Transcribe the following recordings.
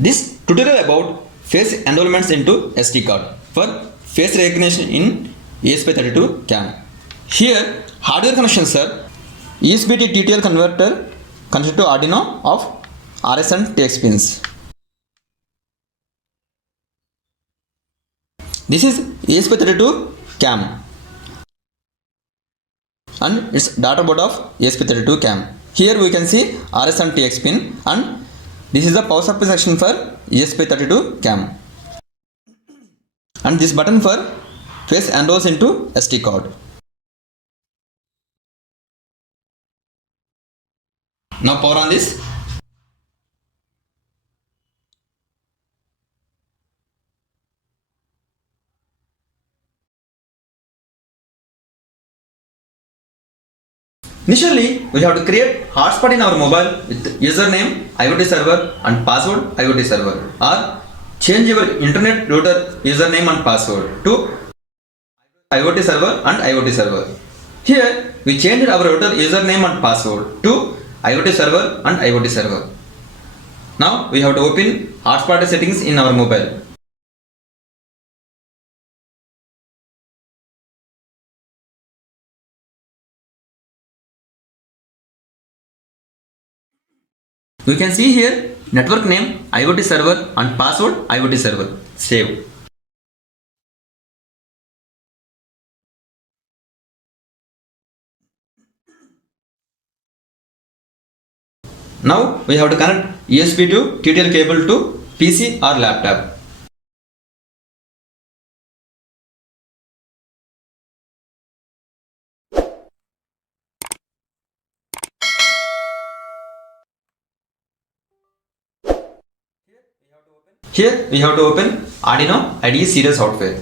This tutorial about face enrollments into SD card for face recognition in ESP32 CAM. Here hardware connections are ESP32 converter connected to Arduino of RS and TX pins. This is ESP32 CAM and its data board of ESP32 CAM. Here we can see RS and TX pin, and this is the power supply section for ESP32 CAM, and this button for face enrolls into SD card. Now power on this. Initially, we have to create hotspot in our mobile with username IoT server and password IoT server, or change your internet router username and password to IoT server and IoT server. Here we changed our router username and password to IoT server and IoT server. Now we have to open hotspot settings in our mobile. We can see here network name IoT server and password IoT server. Save. Now we have to connect ESP to TTL cable to PC or laptop. Here we have to open Arduino IDE serial software.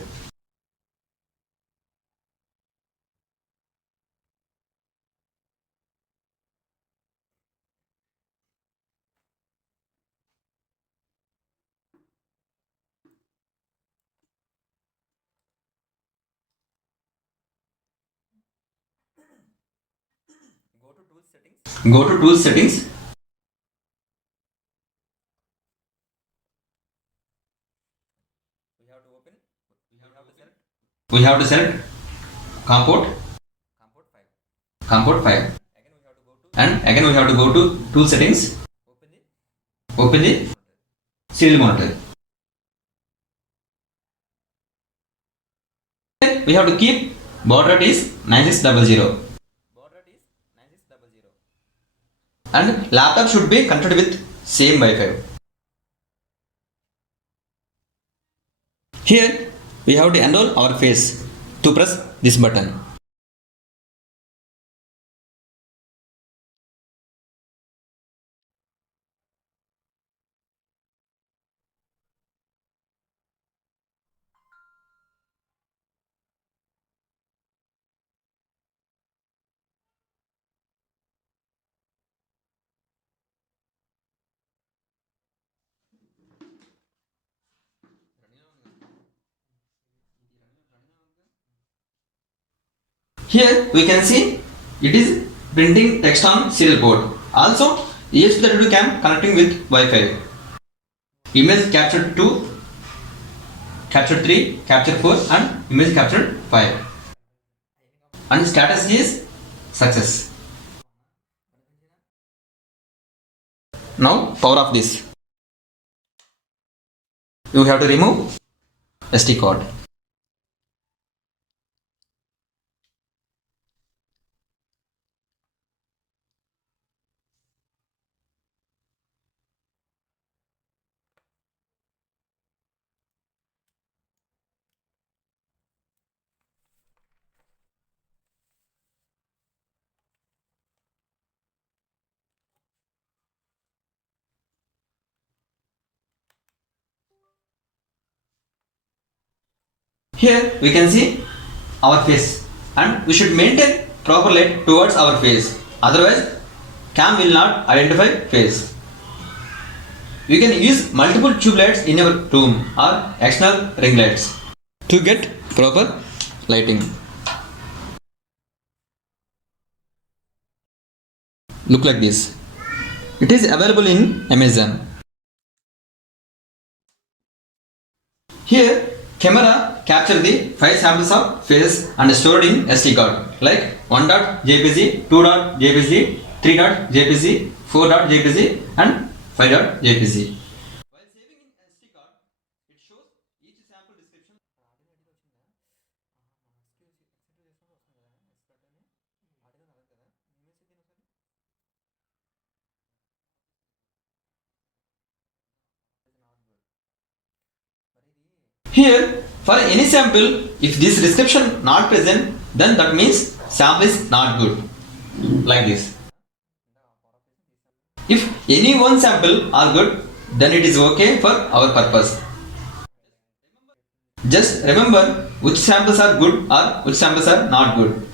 Go to Tools Settings. We have to select Comport 5, and again we have to go to Tool Settings. Open the serial monitor. We have to keep baud rate is 9600, and laptop should be connected with same Wi-Fi. Here we have to enroll our face. To press this button. Here we can see it is printing text on serial port. Also ESP32 CAM connecting with Wi-Fi. Image captured 2, captured 3, captured 4, and image captured 5. And status is success. Now power off this. You have to remove SD card. Here we can see our face, and we should maintain proper light towards our face, otherwise CAM will not identify face. You can use multiple tube lights in your room or external ring lights to get proper lighting. Look like this. It is available in Amazon. Here, camera capture the 5 samples of faces and stored in SD card like 1.jpg, 2.jpg, 3.jpg, 4.jpg and 5.jpg. While saving in SD card, it shows each sample description. Here, for any sample, if this description not present, then that means sample is not good. Like this. If any one sample are good, then it is okay for our purpose. Just remember which samples are good or which samples are not good.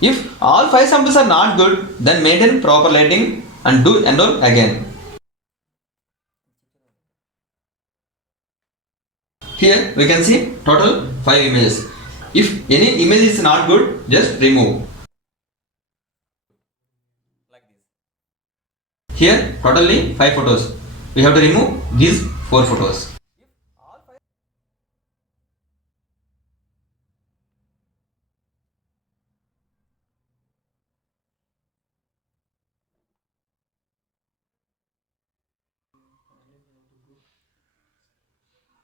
If all 5 samples are not good, then maintain proper lighting and do enroll again. Here we can see total 5 images. If any image is not good, just remove. Here totally 5 photos. We have to remove these 4 photos.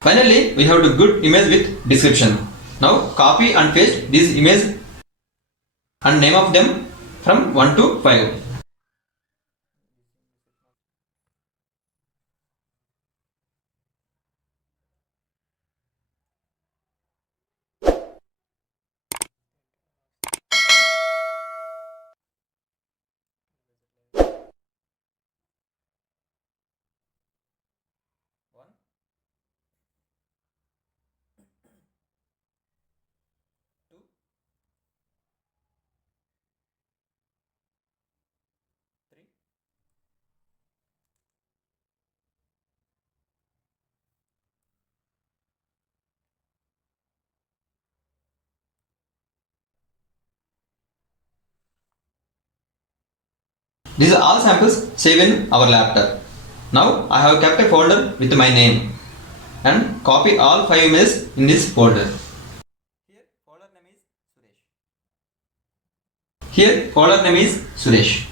Finally, we have to good image with description. Now copy and paste this image and name of them from 1 to 5. These are all samples saved in our laptop. Now I have kept a folder with my name and copy all 5 images in this folder. Here folder name is Suresh.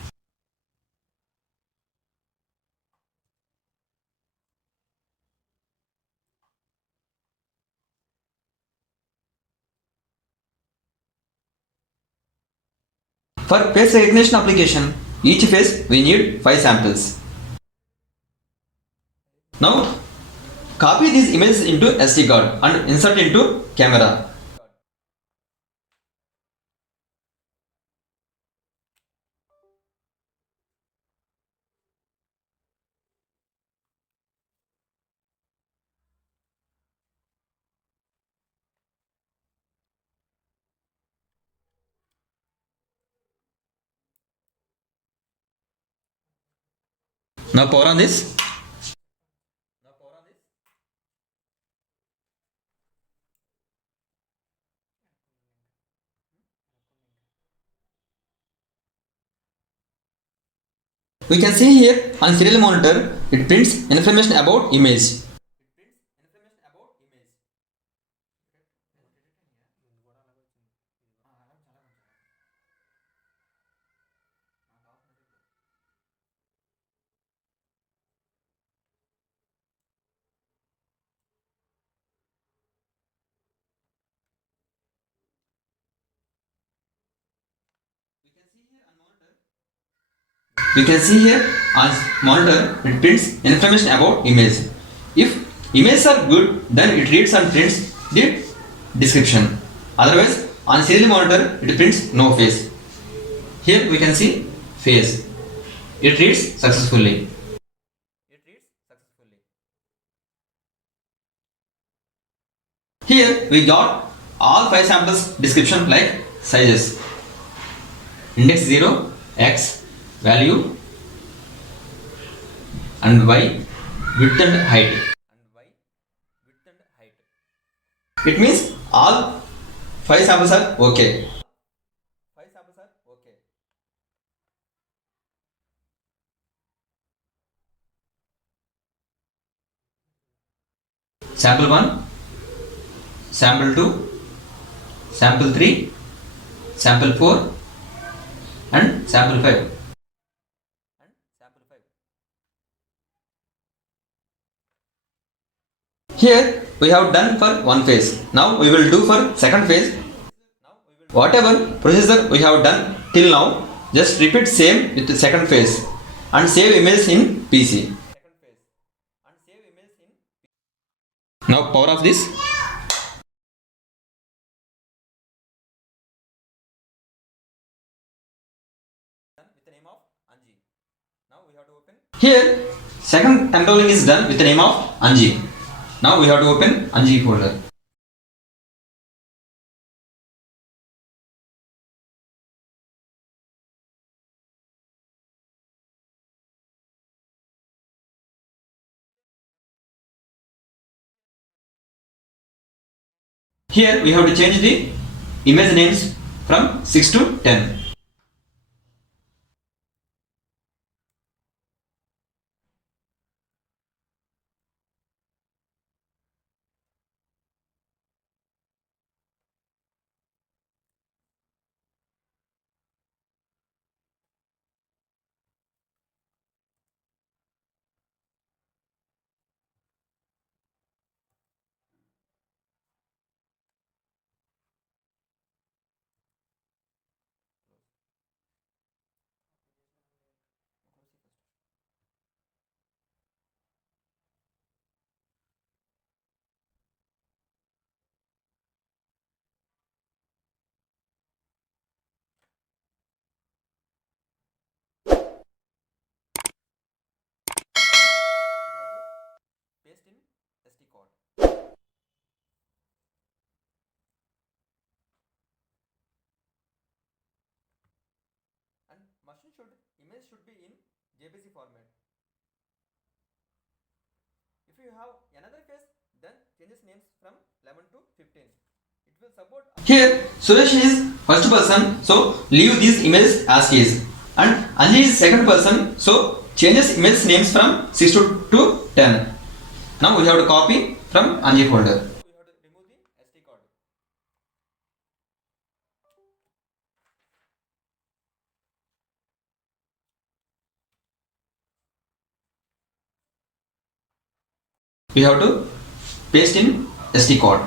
For face recognition application, each face we need 5 samples. Now copy these images into SD card and insert into camera. Now power on this. We can see here on serial monitor it prints information about image. We can see here on monitor it prints information about image. If images are good, then it reads and prints the description. Otherwise, on serial monitor it prints no face. Here we can see face. It reads successfully. Here we got all 5 samples description like sizes. Index 0, X, value and Y, width and height. It means all 5 samples are okay. sample 1, sample 2, sample 3, sample 4 and sample 5. Here we have done for one phase. Now we will do for second phase. Whatever procedure we have done till now, just repeat same with the second phase and save images in PC. Now power off this. Here second enrolling is done with the name of Anji. Now we have to open Anji folder. Here we have to change the image names from 6 to 10. Paste in SD card. And image should be in JPG format. If you have another phase, then changes names from 11 to 15. It will support. Here Suresh is first person, so leave these images as is. And Anji is second person, so changes image names from 6 to 10. Now we have to copy from Anji folder. We have to remove the SD card. We have to paste in SD card.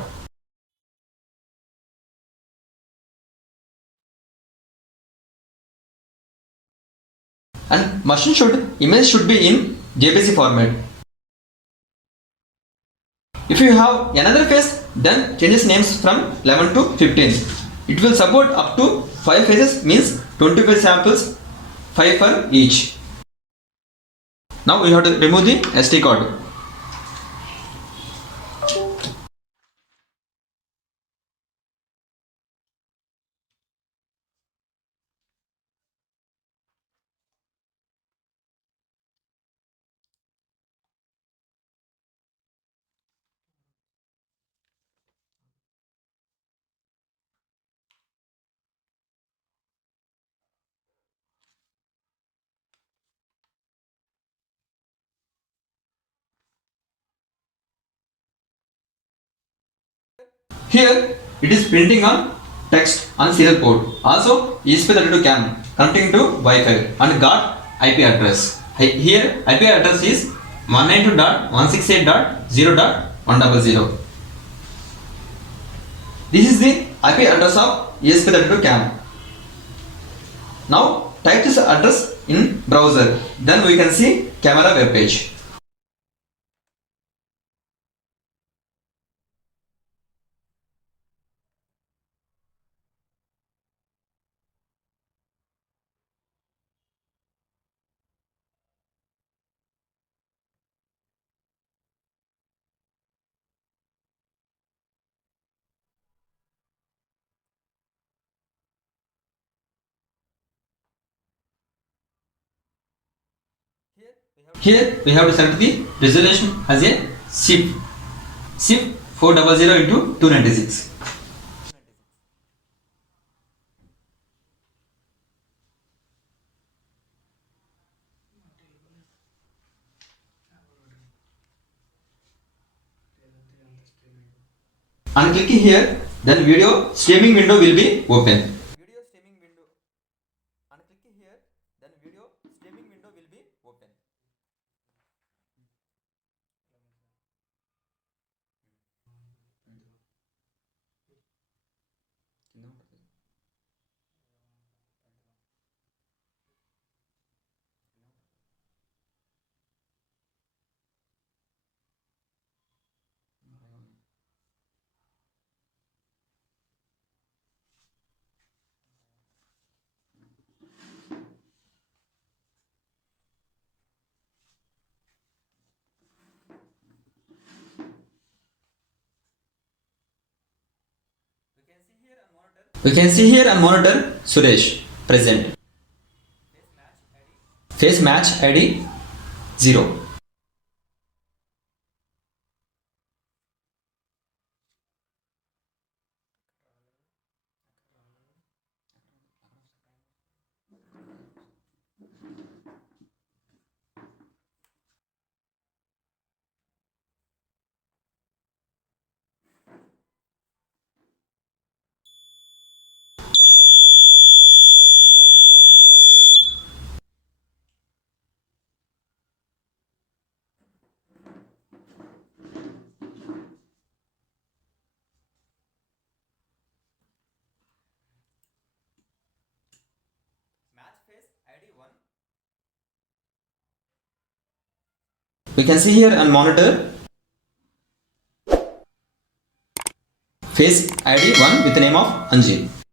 And image should be in JPG format. If you have another phase, then changes names from 11 to 15. It will support up to 5 phases, means 25 samples, 5 for each. Now we have to remove the SD card. Here it is printing on text on serial port. Also ESP32 cam connecting to Wi-Fi and got IP address. Here IP address is 192.168.0.100. This is the IP address of ESP32 cam. Now type this address in browser. Then we can see camera web page. Here we have to select the resolution as a SIP 400 into 296. and click here, then video streaming window will be open. Video streaming window, and click here, then video streaming window will be open. We can see here on monitor Suresh present. Face match ID 0. We can see here on monitor face ID 1 with the name of Anji.